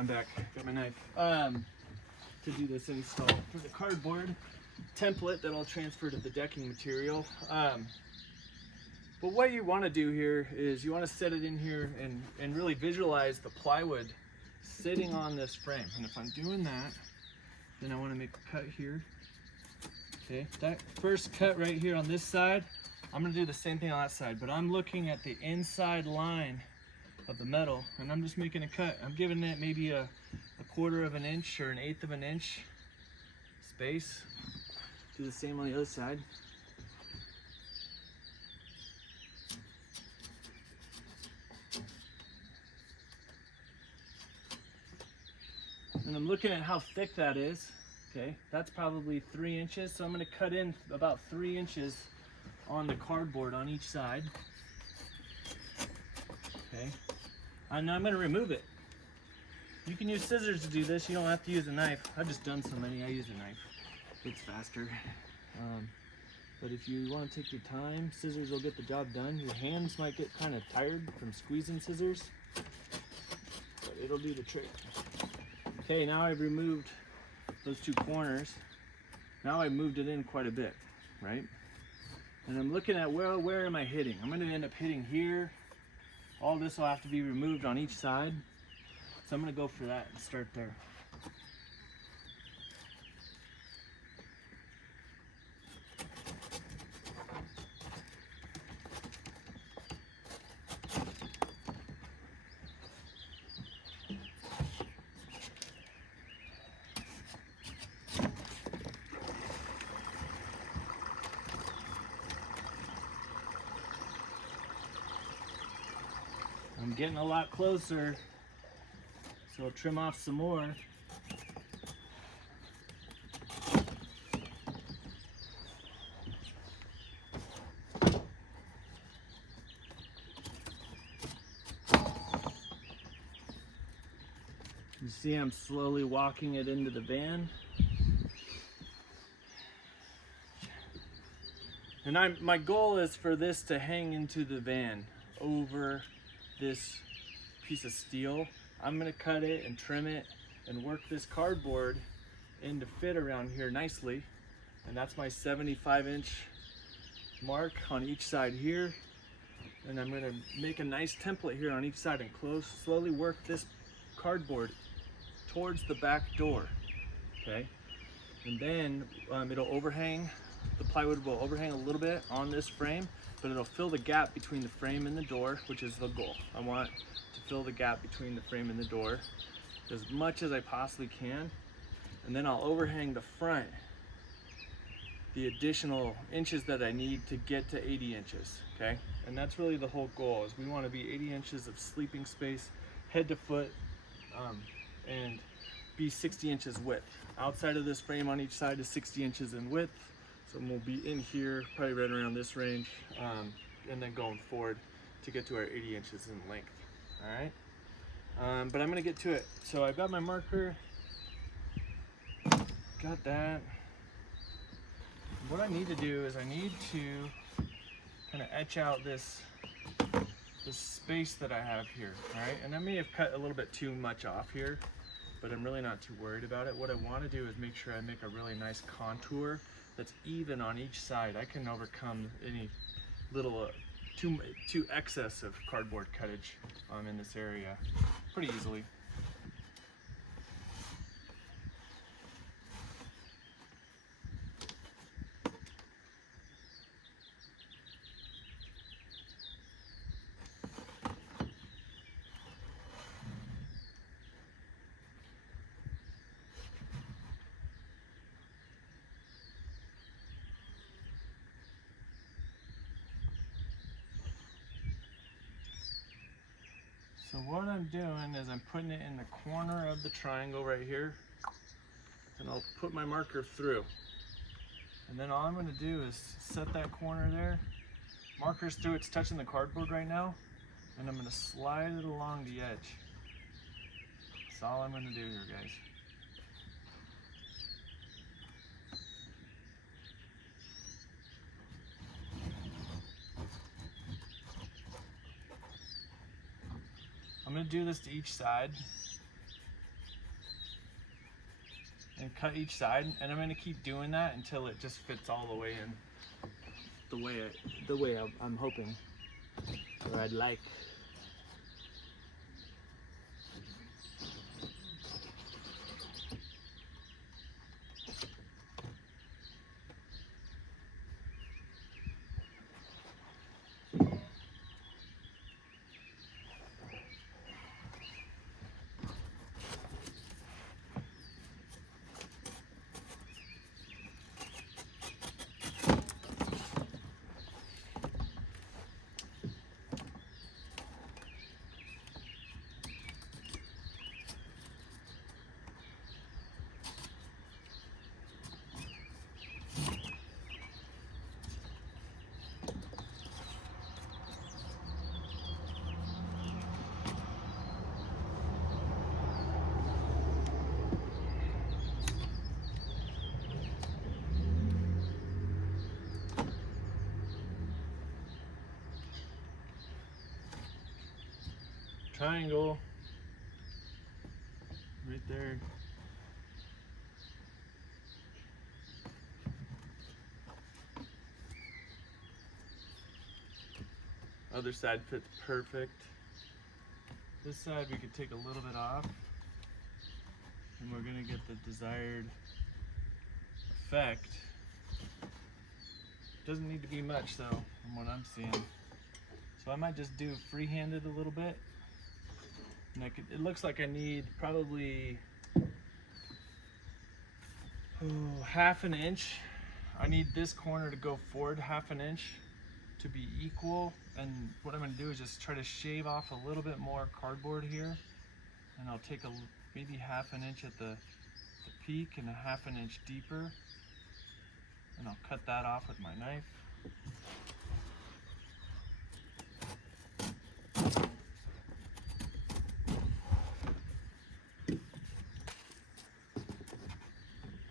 I'm back. Got my knife. To do this install for the cardboard template that I'll transfer to the decking material. But what you want to do here is you want to set it in here and really visualize the plywood sitting on this frame. And if I'm doing that, then I want to make a cut here. Okay, that first cut right here on this side, I'm going to do the same thing on that side, but I'm looking at the inside line of the metal and I'm just making a cut. I'm giving it maybe a 1/4 of an inch or an 1/8 of an inch space. Do the same on the other side. And I'm looking at how thick that is. Okay, that's probably 3 inches. So I'm going to cut in about 3 inches on the cardboard on each side. Okay, and I'm going to remove it. You can use scissors to do this. You don't have to use a knife. I've just done so many, I use a knife. It's faster. But if you want to take your time, scissors will get the job done. Your hands might get kind of tired from squeezing scissors, but it'll do the trick. Okay, now I've removed those 2 corners. Now I've moved it in quite a bit, right? And I'm looking at where am I hitting? I'm going to end up hitting here. All this will have to be removed on each side. So I'm going to go for that and start there. I'm getting a lot closer, so I'll trim off some more. You see I'm slowly walking it into the van. And my goal is for this to hang into the van over this piece of steel. I'm going to cut it and trim it and work this cardboard in to fit around here nicely. And that's my 75-inch mark on each side here. And I'm going to make a nice template here on each side and slowly work this cardboard towards the back door. Okay, and then it'll overhang. The plywood will overhang a little bit on this frame, but it'll fill the gap between the frame and the door, which is the goal. I want to fill the gap between the frame and the door as much as I possibly can. And then I'll overhang the front, the additional inches that I need to get to 80 inches, okay? And that's really the whole goal, is we want to be 80 inches of sleeping space, head to foot, and be 60 inches width. Outside of this frame on each side is 60 inches in width. So we'll be in here, probably right around this range, and then going forward to get to our 80 inches in length, all right? But I'm gonna get to it. So I've got my marker, got that. What I need to do is I need to kind of etch out this space that I have here, all right? And I may have cut a little bit too much off here, but I'm really not too worried about it. What I wanna do is make sure I make a really nice contour that's even on each side. I can overcome any little too excess of cardboard cuttage in this area pretty easily. So what I'm doing is I'm putting it in the corner of the triangle right here, and I'll put my marker through. And then all I'm going to do is set that corner there. Marker's through, it's touching the cardboard right now, and I'm going to slide it along the edge. That's all I'm going to do here, guys. I'm going to do this to each side. and cut each side, and I'm going to keep doing that until it just fits all the way in the way I'm hoping, or I'd like. Triangle right there. Other side fits perfect. This side we could take a little bit off, and we're gonna get the desired effect. Doesn't need to be much though, from what I'm seeing. So I might just do free-handed a little bit. And it looks like I need probably half an inch. I need this corner to go forward half an inch to be equal. And what I'm going to do is just try to shave off a little bit more cardboard here. And I'll take maybe half an inch at the peak and a half an inch deeper. And I'll cut that off with my knife.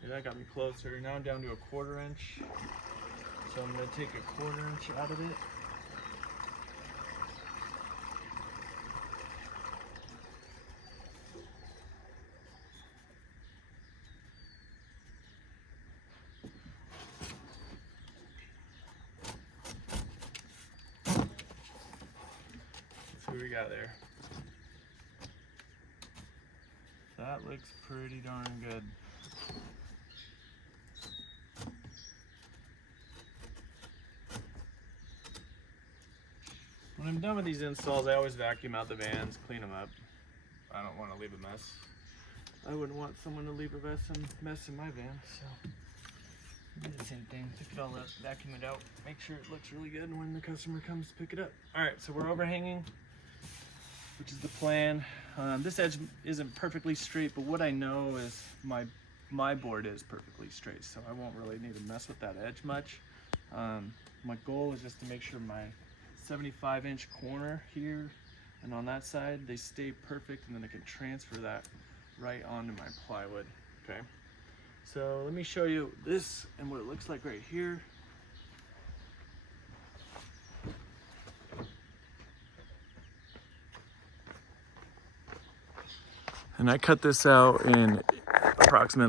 That got me closer. Now I'm down to a 1/4 inch. So I'm going to take a 1/4 inch out of it. Let's see what we got there. That looks pretty darn good. When I'm done with these installs, I always vacuum out the vans, clean them up. I don't want to leave a mess. I wouldn't want someone to leave a mess in my van, so do the same thing. Pick it all up, vacuum it out, make sure it looks really good when the customer comes to pick it up. All right, so we're overhanging, which is the plan. This edge isn't perfectly straight, but what I know is my board is perfectly straight, so I won't really need to mess with that edge much. My goal is just to make sure my 75-inch corner here and on that side, they stay perfect, and then I can transfer that right onto my plywood. Okay, so let me show you this and what it looks like right here. And I cut this out in approximately